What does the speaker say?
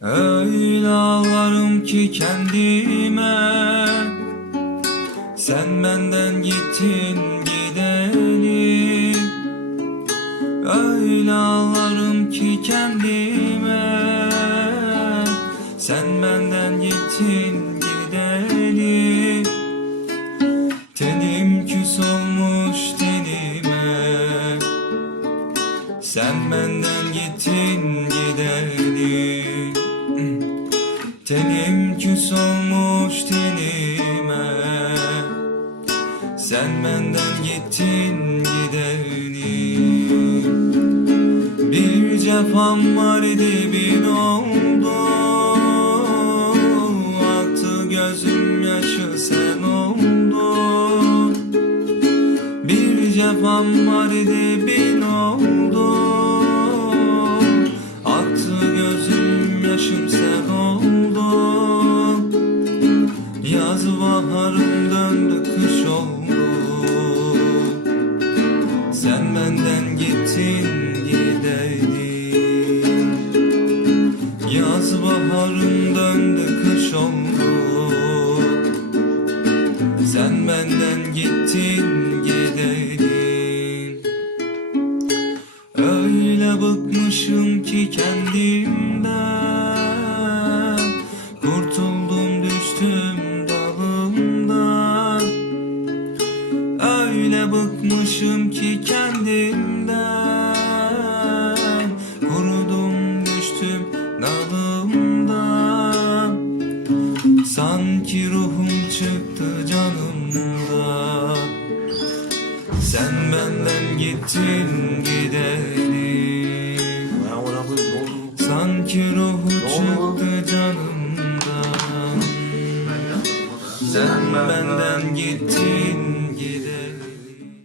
Öyle ağlarım ki kendime. Sen benden gittin gideli Öyle ağlarım ki kendime. Sen benden gittin Sen benden gittin gideli Tenim küs olmuş tenime. Sen benden gittin gideli Bir cefam var idi bin oldu. Aktı gözüm yaşı sen oldun. Bir cefam var idi Yaz baharım döndü kış oldu Sen benden gittin giderdin Yaz baharım döndü kış oldu sen benden gittin giderdin Öyle bıkmışım ki kendimden Öyle bıkmışım ki kendimden. Kurudum düştüm dalımdan. Sanki ruhum çıktı canımdan. Sen benden gittin gideli Amına koyayım ne oldu? Sanki ruhu çıktı canımdan. Sen benden gittin